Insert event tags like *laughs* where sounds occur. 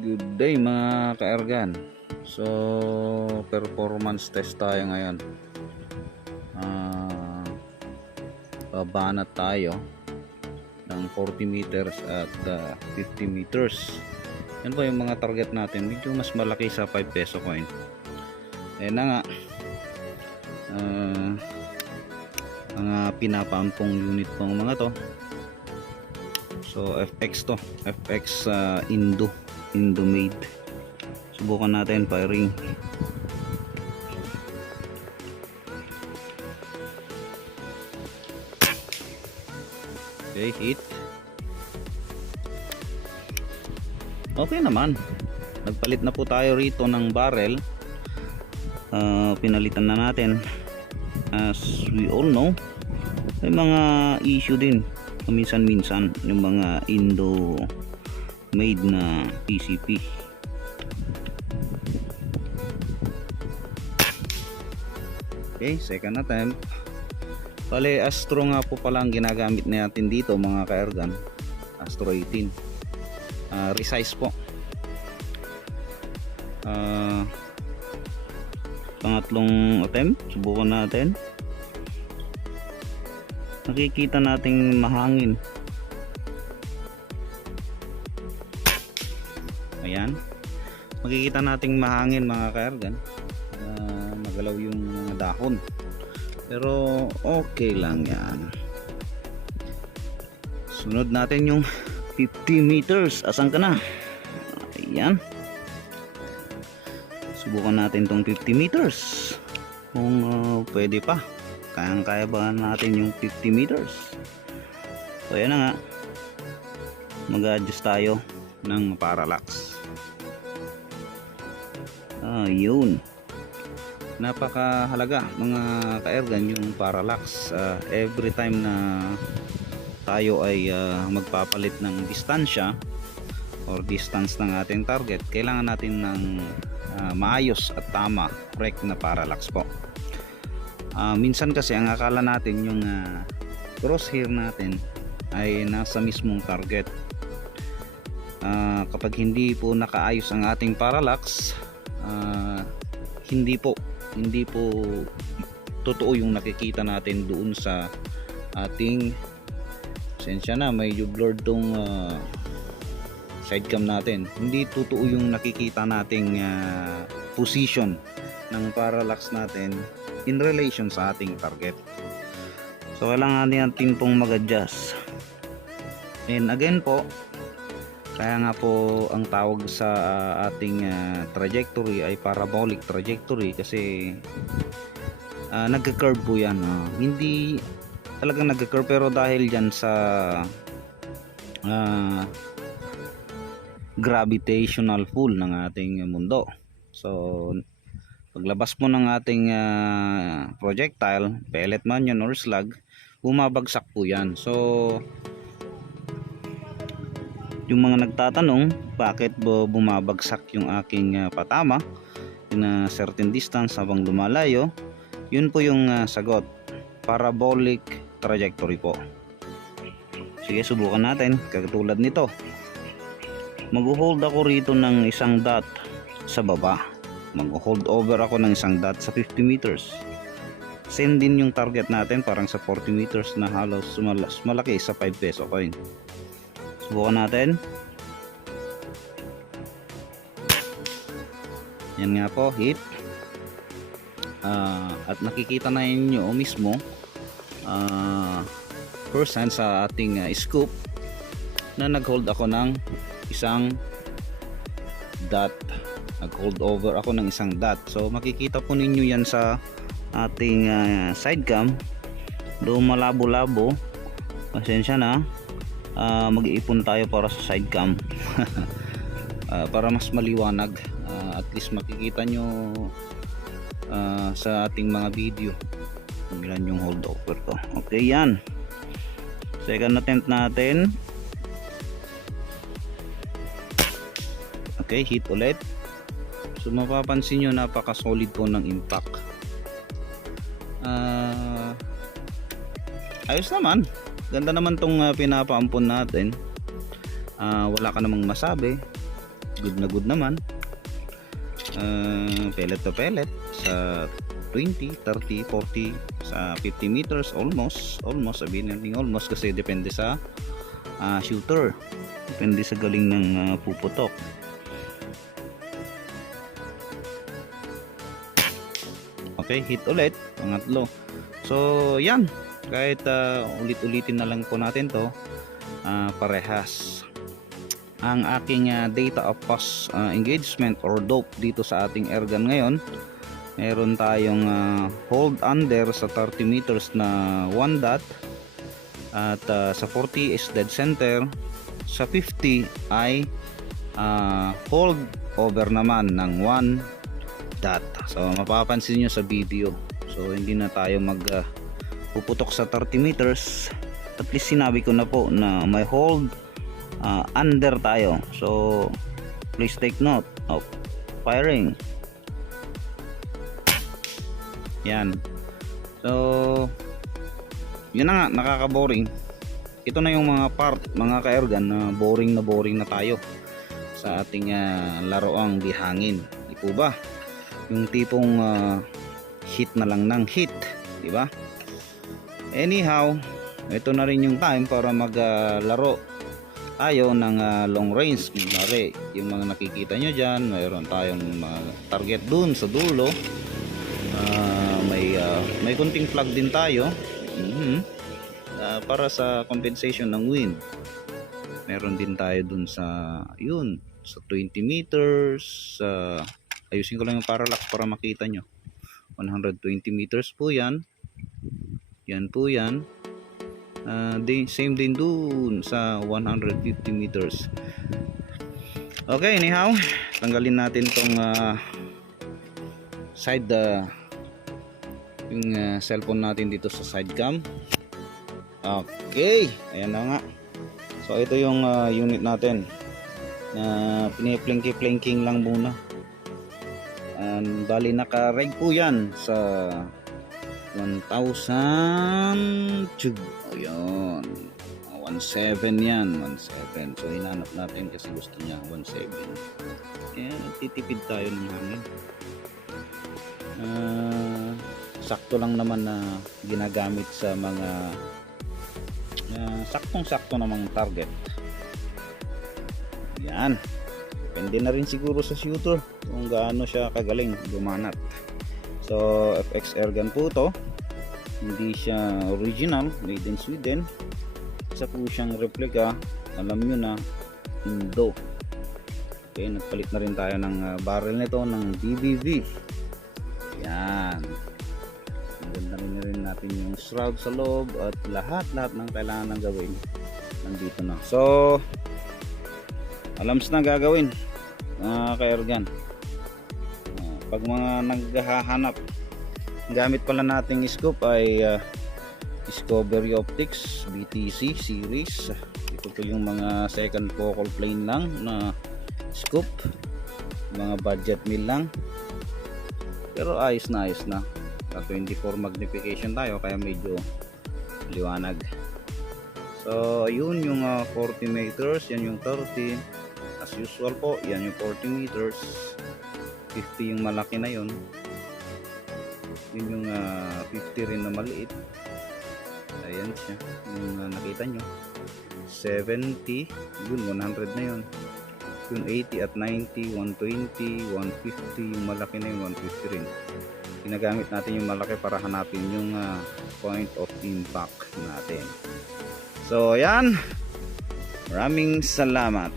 Good day mga kaergan. So, performance test tayo ngayon. Ah, babanat tayo ng 40 meters at ah, 50 meters. Yan po yung mga target natin. Medyo mas malaki sa 5 peso coin. Ayan na nga. Ah, mga pinapampong unit pong mga to. So, FX to. FX ah, Indo. Indo made. Subukan natin firing. Okay, hit. Okay naman. Nagpalit na po tayo rito ng barrel. Ah, pinalitan na natin. As we all know, may mga issue din minsan-minsan yung mga Indo made na PCP okay second attempt. Bale, Astro nga po pala ang ginagamit natin dito mga ka-ergan. Astro 18 Ah, resize po. Ah, pangatlong attempt. Subukan natin. Nakikita nating mahangin ayan. Makikita nating mahangin mga kaergan uh, magalaw yung mga dahon. Pero okay lang yan. Sunod natin yung 50 meters. Asan ka na? Ayan. Subukan natin tong 50 meters. Kung uh, pwede pa. Kayang kaya ba natin yung 50 meters? So yan na nga. Mag adjust tayo ng parallax ayun napakahalaga mga ka-ergan yung parallax. Ah, every time na tayo ay ah, magpapalit ng distansya or distance ng ating target kailangan natin ng ah, maayos at tama correct na parallax po. Ah, minsan kasi ang akala natin yung ah, crosshair natin ay nasa mismong target. Ah, kapag hindi po nakaayos ang ating parallax ah, hindi po. Hindi po totoo yung nakikita natin doon sa ating sensya na medyo blurred tong ah, sidecam natin. Hindi totoo yung nakikita nating ah, position ng parallax natin in relation sa ating target. So kailangan natin pong mag-adjust. And again po kaya nga po ang tawag sa ah, ating ah, trajectory ay parabolic trajectory kasi uh, nagka-curve po yan ah. hindi talagang nagka-curve pero dahil yan sa ah, gravitational pull ng ating mundo so paglabas mo ng ating ah, projectile pellet man yun or slug bumabagsak po yan so yung mga nagtatanong bakit ba bumabagsak yung aking ah, patama? Na certain distance habang lumalayo. Yun po yung ah, sagot. Parabolic trajectory po. Sige subukan natin. Katulad nito. Mag-hold ako rito ng isang dot sa baba. Mag-hold over ako ng isang dot sa 50 meters. Same din yung target natin parang sa 40 meters na halos malas malaki sa 5 peso coin subukan natin. Yan nga po hit. Ah, at nakikita na ninyo mismo ah, first hand sa ating ah, scoop na nag-hold ako ng isang dot. Nag-hold over ako ng isang dot. So makikita po ninyo yan sa ating ah, side cam do malabo-labo pasensya na Ah, mag-iipon tayo para sa side cam *laughs* Ah, para mas maliwanag. Ah, at least makikita nyo ah, sa ating mga video kung ilan yung hold over ko okay yan. Second attempt natin. Okay hit ulit. So mapapansin nyo napaka solid po ng impact. Ah, ayos naman ganda naman tong uh, pinapaampon natin. Ah, wala ka namang masabi. Good na good naman. Uh, pellet to pellet sa 20, 30, 40 sa 50 meters almost almost sabihin natin almost kasi depende sa ah, shooter. Depende sa galing ng ah, puputok. Okay hit ulit. Pangatlo. So yan kahit ah, ulit-ulitin na lang po natin to ah, parehas. Ang aking ah, data of past ah, engagement or dope dito sa ating airgun ngayon meron tayong ah, hold under sa 30 meters na 1 dot at ah, sa 40 is dead center sa 50 ay ah, hold over naman ng 1 dot. So mapapansin nyo sa video. So hindi na tayo mag ah, puputok sa 30 meters at least sinabi ko na po na may hold ah, under tayo. So please take note of firing. Yan. So yun na nga nakaka-boring. Ito na yung mga part mga ka-airgun na boring na boring na tayo sa ating ah, laroang bihangin. Di ba? Yung tipong ah, hit na lang ng hit di ba anyhow ito na rin yung time para maglaro. Tayo ng ah, long range kunwari yung mga nakikita nyo dyan mayroon tayong mga target dun sa dulo. Ah, may ah, may kunting flag din tayo. Mhm. Ah, para sa compensation ng wind meron din tayo dun sa yun sa 20 meters sa ayusin ko lang yung parallax para makita nyo. 120 meters po yan yan po yan. Ah, di, same din dun sa 150 meters. Okay anyhow tanggalin natin tong ah, side ah, yung ah, cellphone natin dito sa side cam okay ayan na nga. So ito yung ah, unit natin na piniplinky-plinking lang muna. And bali naka-reg po yan sa 1,000 tube. Ayun. 1.7 yan. 1.7. So hinanap natin kasi gusto niya 1.7. Kaya titipid tayo ng hangin. Ah, sakto lang naman na ginagamit sa mga ah, saktong-sakto namang target. Yan. Depende na rin siguro sa shooter kung gaano siya kagaling gumanat. So, FX Airgun po to. Hindi siya original, made in Sweden. Isa po siyang replica. Alam nyo na, Indo. Okay, nagpalit na rin tayo ng ah, barrel nito ng BBV. Yan. Maganda rin na rin natin yung shroud sa loob at lahat-lahat ng kailangan ng gawin nandito na. So, alams na gagawin mga ka-airgun Ah, pag mga naghahanap gamit pala nating scope ay ah, Discovery Optics BTC series. Ito po yung mga second focal plane lang na scope. Mga budget meal lang. Pero ayos na ayos na. Sa 24 magnification tayo kaya medyo liwanag. So yun yung ah, 40 meters yan yung 30 as usual po yan yung 40 meters 50 yung malaki na yun. Yun yung ah, 50 rin na maliit. Ayan siya. Yung ah, nakita nyo. 70 yun 100 na yun. Yung 80 at 90 120 150 yung malaki na yung 150 rin. Ginagamit natin yung malaki para hanapin yung ah, point of impact natin. So ayan. Maraming salamat